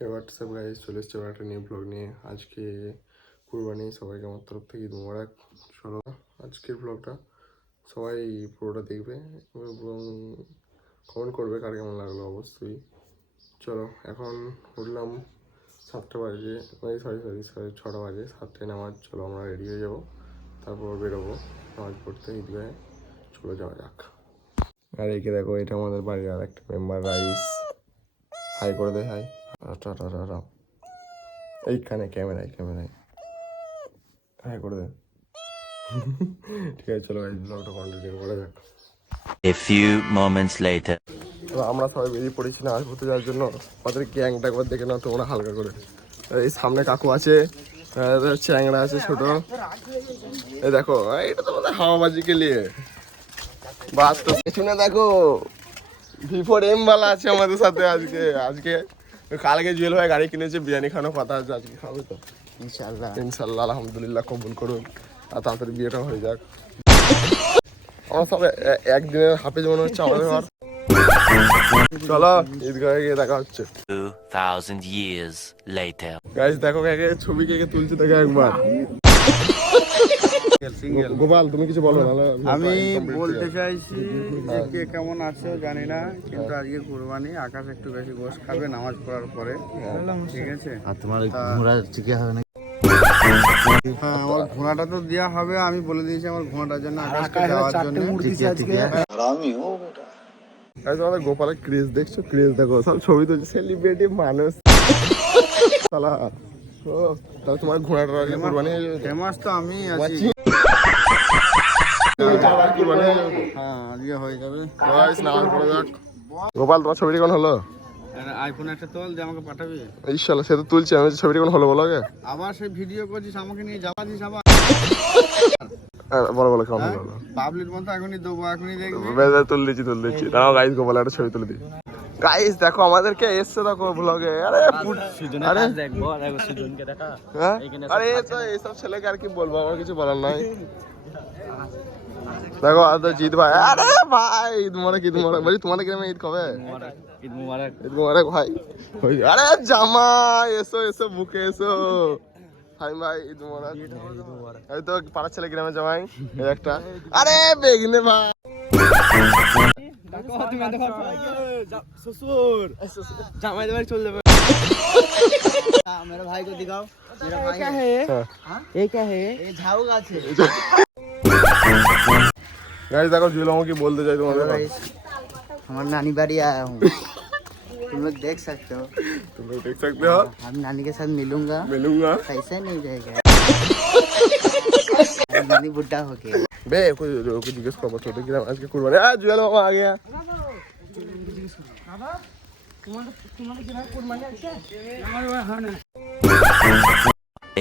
WhatsApp guys, চলে এসছে একটা নিউ ব্লগ নিয়ে। আজকে কুরবানি, সবাইকে আমার তরফ থেকে ঈদ মোবারক। চলো আজকের ব্লগটা সবাই পুরোটা দেখবে এবং কমেন্ট করবে কার কেমন লাগলো অবশ্যই। চলো এখন উঠলাম 7টা বাজে, সরি 6টা বাজে, 7টায় নামাজ। চলো আমরা রেডি হয়ে যাবো, তারপর বেরোবো নামাজ পড়তে ঈদগাহে। চলো যাওয়া যাক। আর একে দেখো, এটা আমাদের বাড়ির আর একটা মেম্বার রাইস। হাই করে দে, হাই। এইখানে ক্যামেরায় হাই করে দে। ঠিক আছে, চলো এই ব্লগটা কন্টিনিউ করা যাক। A few moments later. তো আমরা সবাই বেরিয়ে পড়েছি নামাজ পড়তে যাওয়ার জন্য। আমাদের গ্যাংটা একবার দেখে নাও তোমরা হালকা করে। এই সামনে কাকু আছে, চ্যাংড়া আছে ছোট। এই দেখো, এটা তো আমাদের হাওয়াবাজিকে নিয়ে বাস। তো পেছনে দেখো V4M বালা আছে আমাদের সাথে আজকে কালকে জুয়েল ভাই গাড়ি কিনেছে, বিরিয়ানি খাওয়ানোর কথা আছে। আজকে খাবে তো ইনশাল্লাহ আলহামদুলিল্লাহ, কবুল করুন আর তাড়াতাড়ি বিয়েটা হয়ে যাক। আমার সব একদিনের হাফেজ মনে হচ্ছে আমাদের ঘর। চলো ঈদগাহে গিয়ে দেখা হচ্ছে। 2000 years later. গাইস দেখো কাকে ছবি কে তুলছে, দেখো একবার। গোপাল তুমি কিছু বলো। আমি বলতে চাইছি যে কে কেমন আছো জানি না, কিন্তু আজকে কুরবানি। আকাশ একটু বেশি গোশ খাবে নামাজ পড়ার পরে, ঠিক আছে? আর তোমার ঘোড়া চিকে হবে না? হ্যাঁ, আমার ঘোড়াটা তো দেওয়া হবে। আমি বলে দিয়েছি আমার ঘোড়াটার জন্য, আকাশকে দেওয়ার জন্য। আমাদের গোপালের ক্রেজ দেখছো, ক্রেজ দেখো, সব ছবি তুলছে, সেলিব্রিটি মানুষ। তাহলে তোমার ঘোড়াটা কুরবানি হয়ে যাবে। ফেমাস তো আমি আছি। গোপাল তোমার ছবিটি কোন হলো? আইফোন একটা তোল দিয়ে আমাকে পাঠাবি। ইনশাআল্লাহ, সে তো তুলছি আমি। ছবিটি কোন হলো বলো আগে। আবার সেই ভিডিও করছিস, আমাকে নিয়ে যাবা দিস আবার। বলো কেমন হলো? পাবলিক মতো এখনই দেবো, এখনই দেখবি। তুল দিচ্ছি। দাঁড়াও গাইস, গোপাল একটা ছবি তুলে দিই। গাইস দেখো আমাদেরকে এসছে, দেখো ব্লগে। আরে আরে এইসব ছেলেকে আর কি বলবো, আমার কিছু বলার নাই। দেখো জিৎ ভাই, আরে ভাই ঈদ মোবারক বলি। তোমাদের গ্রামে ঈদ কবে? ঈদ মোবারক ভাই। আরে জামাই এসো বুকে এসো। হাই ভাই, ঈদ মোবারক। এই তো পাড়ার ছেলে গ্রামে জামাই একটা। আরে বেগনে ভাই, জামাই দেবার চল যাবে। मेरा भाई को दिखाओ। मेरा भाई क्या है? ये क्या है? ये झाऊ गाछ है। गाइस देखो जुएल मामा की बोलते जाए तुम्हारे। हमारे नानी बाड़ी आया हूँ, तुम लोग देख सकते हो। हम नानी के साथ मिलूंगा। पैसा नहीं जाएगा। नानी बुढ़ा हो गया बे। कोई जिज्ञेस करो छोटे की आज के कुर्बानी। जुएल मामा आ गया।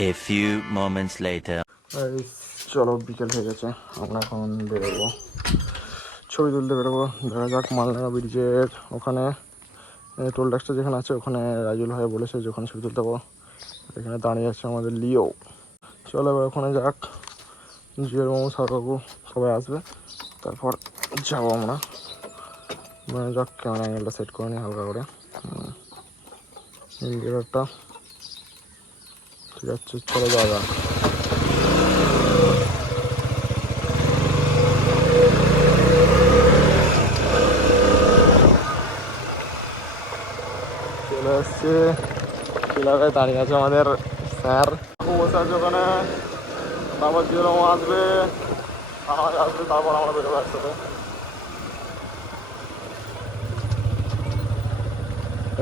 A few moments later. চলো বিকেল হয়ে গেছে, আমরা এখন বেরোবো, ছবি তুলতে বেরোবো। দেখা যাক মালডাঙ্গা ব্রিজের ওখানে টোল ট্যাক্সটা যেখানে আছে, ওখানে রাজুল ভাই বলেছে যে ওখানে ছবি তুলতে পারবো। এখানে দাঁড়িয়ে আছে আমাদের লিও। চলো এবার ওখানে যাক। জুয়েল মামু সার কাকু সবাই আসবে, তারপর যাবো আমরা। মানে যাক, ক্যামেরা অ্যাঙ্গেলটা সেট করে নিই হালকা করে। ইন্ডিকেটরটা ঠিক আছে, চলে যাওয়া যাক। চলে আসছে এলাকায়, দাঁড়িয়ে আছে আমাদের স্যার। বসে আছে ওখানে, তারপর যেরকম আসবে তারপর আমরা বেরোবো একসাথে।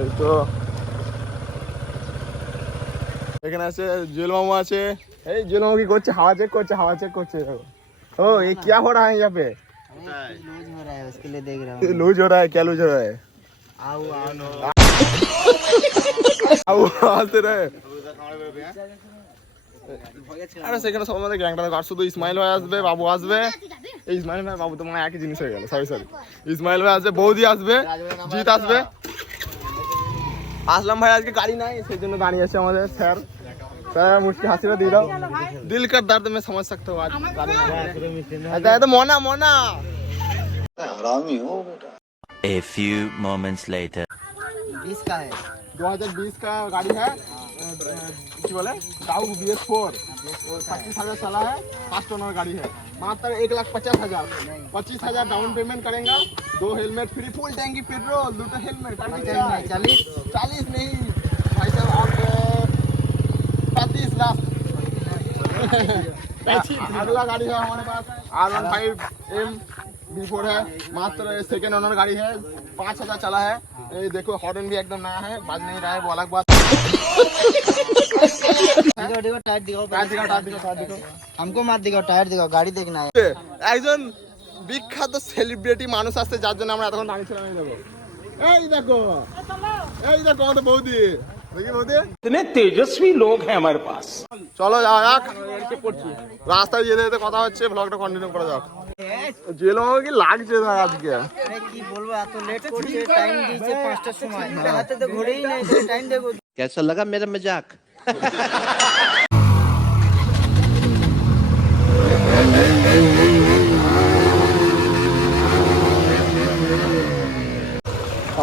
এই তো এখানে আছে জুয়েল মামু আছে। এই জুয়েল মামু কি করছে? হাওয়া চেক করছে। ও ये क्या हो रहा है यहाँ पे? लूज हो रहा है, उसके लिए देख रहा हूँ। लूज हो रहा है? क्या लूज हो रहा है? আসতে রে। আরে সেখানে সব আমাদের গ্যাংটা দেখো। আর শুধু ইসমাইল ভাই আসবে, বাবু আসবে। এই ইসমাইল ভাই বাবু তো মানে একই জিনিস হয়ে গেল। সরি ইসমাইল ভাই আসবে, বৌদি আসবে, জিৎ আসবে। আসলাম ভাই আজকে গাড়ি নাই, সেই জন্য দাঁড়িয়ে আছে আমাদের স্যার। স্যার মুশকিল হাসিটা দিয়ে দাও। দিল का दर्द मैं समझ सकता हूँ। आज गाड़ी तो Mona A few moments later. 20 का है। 2020 का गाड़ी है, बोले डाउ BS4 25,000 चला है, 5 ओनर गाड़ी है, मात्र 1,50,000, 25,000 डाउन पेमेंट करेंगे, 2 हेलमेट फ्री, फुल टैंकी पेट्रोल, 2 हेलमेट, 40 नहीं भाई साहब, आप 35 लाख। अगला गाड़ी है हमारे पास R15M B4 है, मात्र सेकेंड ओनर गाड़ी है, 5,000 चला है, ये देखो हॉर्न भी एकदम नया है, बाज नहीं रहा है, वो अलग बात। टायर दिखाओ, हमको मत दिखाओ, टायर दिखाओ, गाड़ी देखना है। একজন বিখ্যাত সেলিব্রিটি মানুষ আসছে যার জন্য আমরা এতক্ষণ দাঁড়িয়ে ছিলাম। এই দেখো আমাদের বৌদি, দেখি বৌদি, इतने तेजस्वी लोग हैं हमारे पास। চলো যাওয়া যাক, রাস্তায় যেতে যেতে কথা হচ্ছে, ব্লগটা কন্টিনিউ করা যাক। যে লোক কি লাগছে না আজকে, কি বলবো, এত লেট করছে, টাইম দিয়েছে 5টার সময়, হাতে তো ঘড়িই নেই, টাইম দেখো। कैसा लगा मेरा मजाक?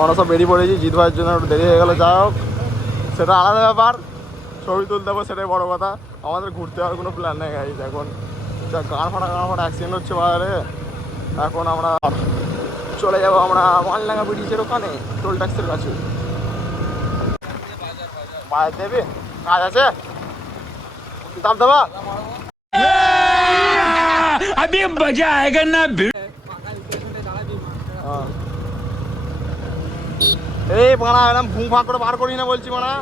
আমরা সব বেরিয়ে পড়েছি, জিৎ ভাইয়ের জন্য একটু দেরি হয়ে গেলো, যাই হোক সেটা আলাদা ব্যাপার, ছবি তুলতে হবে সেটাই বড় কথা। আমাদের ঘুরতে যাওয়ার কোনো প্ল্যান নেই গাইজ, এখন যা গান ফাটা অ্যাক্সিডেন্ট হচ্ছে বাজারে। এখন আমরা চলে যাবো আমরা মালডাঙ্গা ব্রিজের ওখানে, টোল ট্যাক্সের কাছে। বাজার দেবে, কাজ আছে, দাম দেবা अभी मजा आएगा ना। এই বানা এরকম ভুঁ ফাঁক করে বার করি না বলছি বানা।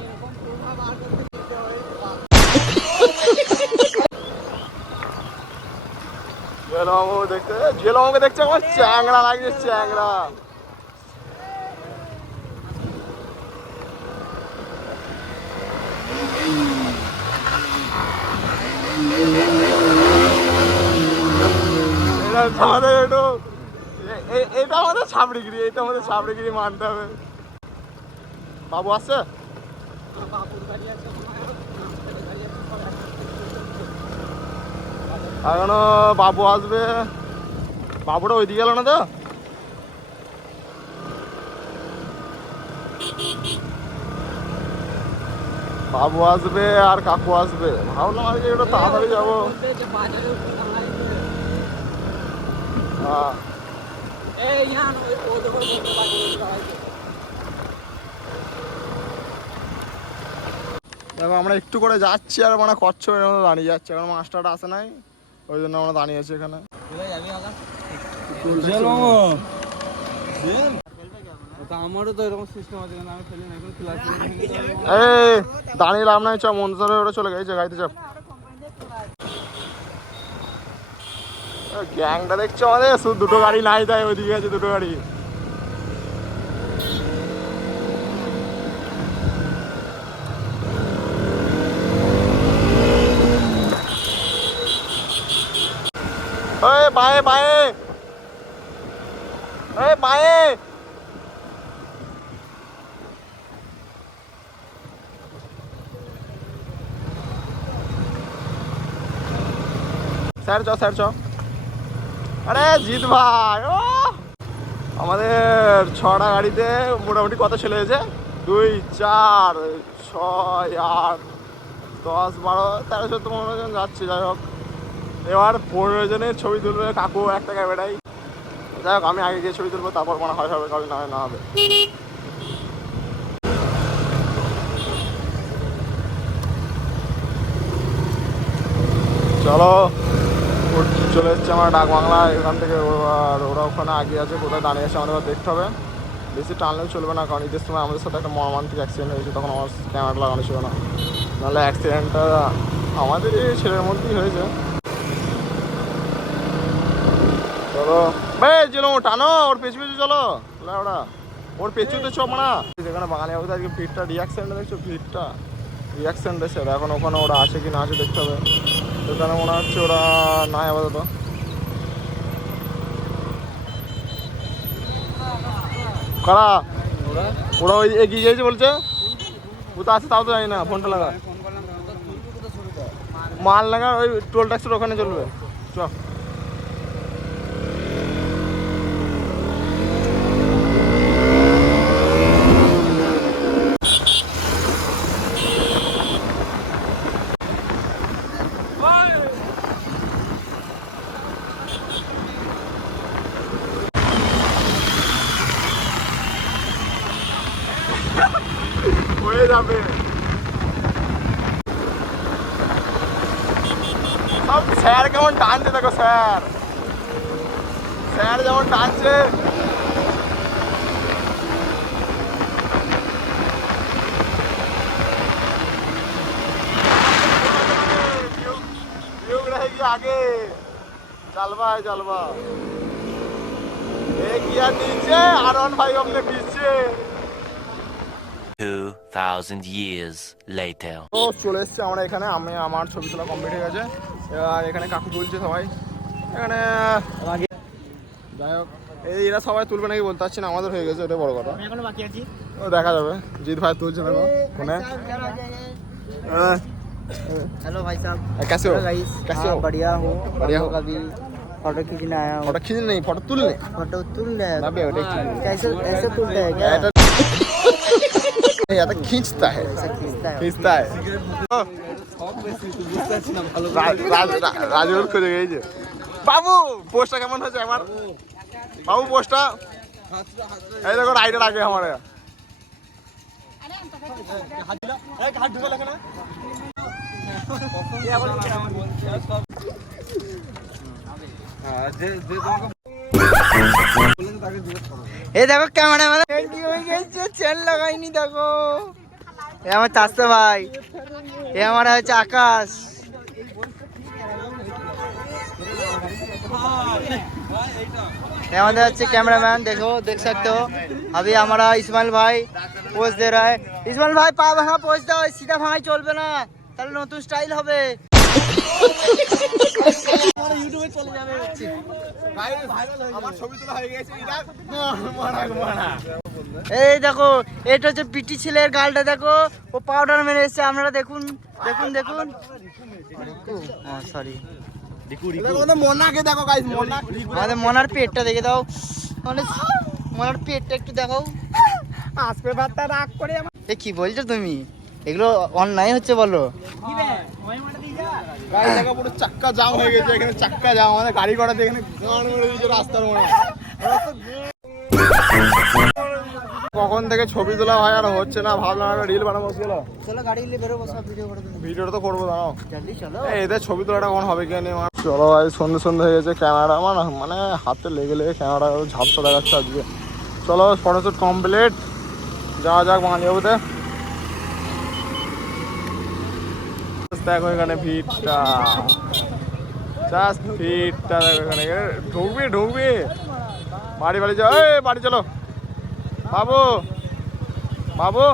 জেলমাকে দেখছে আমার চ্যাংড়া লাগছে, চ্যাংড়া। এটা আমাদের ছাবড়িগিরি, এটা আমাদের ছাবড়িগিরি মানতে হবে। বাবু আসছে, এখনো বাবু আসবে, বাবুটা ওইদিকে গেল না তো। বাবু আসবে আর কাকু আসবে, ভাবলাম আজকে একটু তাড়াতাড়ি যাবো। দেখো আমরা একটু করে যাচ্ছি আর মানে কচ্ছপের মতো দাঁড়িয়ে যাচ্ছে, কারণ মাস্টারটা আসে নাই, ওই জন্য আমরা দাঁড়িয়ে আছি এখানে। আমারও তো এরকম সিস্টেম আছে, আমি ফেলি না, এখন ক্লাস এই দাঁড়িয়ে লাভ নাই, চ মন্দিরে ওটা চলে গেছে গাড়িতে চাপ। গ্যাংটা দেখছো আমাদের, শুধু দুটো গাড়ি নাই, তাই ওইদিকে আছে দুটো গাড়ি। বায়ে বায়ে বায়ে, স্যার চ স্যার চ। আরে জিৎ ভাই, ও আমাদের 6টা গাড়িতে মোটামুটি কত ছেলে হয়েছে, 2, 4, 6, 8, 10, 12, 13, 14, 15 জন যাচ্ছে। যাই হোক এবার 15 জনের ছবি তুলবে কাকু একটা ক্যামেরায়। যাই হোক আমি আগে গিয়ে ছবি তুলবো, তারপর মনে হয় হবে, কারণ না হবে। চলো চলে এসছে আমার ডাক বাংলা, এখান থেকে আর ওরা ওখানে আগে আছে, কোথায় দাঁড়িয়ে আছে আমাদের দেখতে হবে। বেশি টানলেও চলবে না, কারণ ঈদের সময় আমাদের সাথে একটা মর্মান্তিক অ্যাক্সিডেন্ট হয়েছে, তখন আমার ক্যামেরা লাগানো ছিল না, নাহলে অ্যাক্সিডেন্টটা আমাদের এই ছেলের মধ্যেই হয়েছে। চলো ভাই চলো টানো, ওর পেছু পেছু চলো, ওরা ওর পেছুতে চ মানা। যেখানে বাঙালি হবে আজকে ভিড়টা, রিয়াকশনটা দেখছো, ভিড়টা রিয়াকশন দিয়েছে, এখন ওখানে ওরা আসে কি না আসে দেখতে হবে। সেখানে মনে হচ্ছে ওরা নাই আপাতত। কারা ওরা ওই এগিয়ে গিয়েছে বলছে, কোথাও আছে তাও তো জানি না, ফোনটা লাগা, মাল লাগা, ওই টোল ট্যাক্সের ওখানে চলবে, চ। হয়ে যাবে। সব স্যার কেমন টানছে দেখো, স্যার স্যার যেমন টানছে। आगे चलवा है चलवा एक यार नीचे आरन भाई अपने पीछे 2000 years later. তো চলে এসেছে আমরা এখানে, আমি আমার ছবি তোলা কমপ্লিট হয়ে গেছে। এবার এখানে কাকু তুলছে সবাই এখানে। যাই হোক এই এরা সবাই তুলবে নাকি বলতে পারছি না, আমাদের হয়ে গেছে, ওটা বড় কথা। এখনো বাকি আছি, ও দেখা যাবে। জিৎ ভাই তুলছে দেখো ফোনে। हेलो भाई साहब, कैसे हो? गाइस कैसे हो? बढ़िया हूँ। बढ़िया हो? अभी फोटो खींचने आया हूँ। फोटो खींच नहीं, फोटो तुलने फोटो तुल रहे ना बे, ओटे खींच। कैसे ऐसे तुलते हैं क्या? या तो खींचता है, ऐसे खींचता है। खींचता है। রাজুর খুঁজে গেছে। বাবু পোস্টটা কেমন হয়েছে আমার? বাবু পোস্টটা এই দেখো রাইডার আগে আমার। এই দেখো ক্যামেরাম্যান রেডি হয়ে গেছে, চেন লাগাইনি দেখো। এ আমার চাচা ভাই, এ আমার হচ্ছে আকাশ। ये हमारे अच्छे कैमरामैन देखो, देख सकते हो। अभी हमारा इस्माइल भाई पोज दे रहा है। इस्माइल भाई पा भाঙা পোজ দাও, सीधा ভাঙাই চলবে না, তাহলে নতুন স্টাইল হবে। আমার ইউটিউবে চলে যাবে। আমার ছবি তোলা হয়ে গেছে। এটা এই দেখো, এটা হচ্ছে পিটি ছেলের গালটা দেখো, ও পাউডার মেরে এসেছে। আপনারা দেখুন দেখুন দেখুন। সরি, মোনাকে দেখো গাইস, মোনা আমাদের মনার পেটটা দেখে দাও, মানে মনার পেটটা একটু দেখাও। আজকে ভাতটা রাগ করে এ কি বলছো তুমি? এগুলো অন্যায় হচ্ছে বলো। গাইস দেখো পুরো চাক্কা জাম হয়ে গেছে এখানে, চাক্কা জাম। আমাদের গাড়ি করাতে এখানে গান মেরে দিয়েছে রাস্তার মনে। কখন থেকে ছবি তোলা হয় আর হচ্ছে না, ভাবলাম একটা রিল বানাবো। চলো গাড়ি নিয়ে বেরোবো, সব ভিডিও করে দেবো। ভিডিওটা তো করবো, দাঁড়াও জলদি চলো। এদের ছবি তোলাটা কখন হবে কি জানি। চলো ভাই, সন্ধে সন্ধে হয়ে গেছে, ক্যামেরা আমার মানে হাতে লেগে লেগে ক্যামেরা ঝাপসা দেখাচ্ছে আজকে। চলো ফটোশ্যুট কমপ্লিট, যাওয়া যাক বাঙালিবাবুতে। দেখো এখানে ভিড়টা, জাস্ট ভিড়টা দেখো এখানে। ঢুকবি ঢুকবি বাড়ি বাড়ি যাও, এই বাড়ি চলো। বাবু বাবু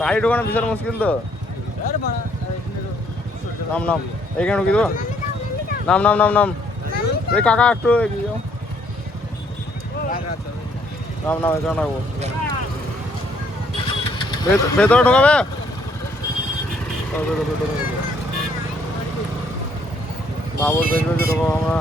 গাড়ি ঢোকানো বিশাল মুশকিল তো। নাম নাম এইখানে ঢুকি দেবো, নাম নাম নাম নাম। এই কাকা একটু এগিয়ে যাও, নাম নাম এখানে রাখবো। ভেতরে ঢোকাবে, বাবুর বেশি বেশি ঢোকাবো আমরা।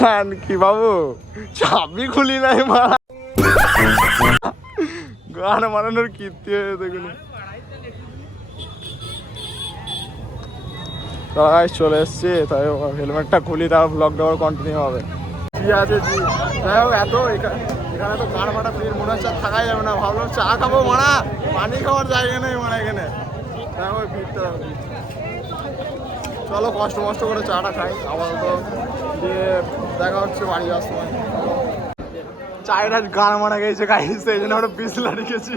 খান কি বাবু, চাবি খুলি নাই মারা, গান বানানোর কীর্তি হয়ে দেখুন। চলে এসছি, তাই হেলমেটটা খুলি, তার ব্লগটা আবার কন্টিনিউ হবে। কি আছে জি, যাই হোক এত এখানে তো গান ফাটা ফির মনে হচ্ছে থাকাই যাবে না। ভাবলাম চা খাবো মারা, পানি খাওয়ার জায়গা নেই মারা এখানে। যাই হোক ভিড়টা, চলো কষ্ট মষ্ট করে চাটা খাই আপাতত, দিয়ে দেখা হচ্ছে বাড়ি যাওয়ার সময়। চায়ের আজ গান মারা গেছে গাইছে, এই জন্য আমরা বিসলা রেখেছি।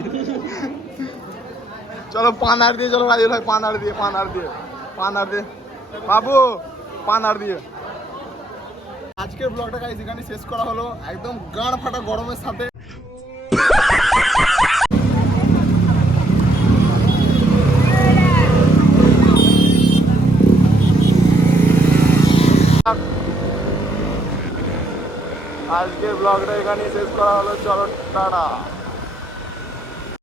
চলো পানার দিয়ে, চলো গাড়ি ভাই, পানার দিয়ে পানার দিয়ে পানার দিয়ে বাবু, পানার দিয়ে। আজকের ব্লগটা গাইস এখানে শেষ করা হলো, একদম গান ফাটা গরমের সাথে। আজকের ব্লগটা এখানে শেষ করা হলো, চলো টাটা।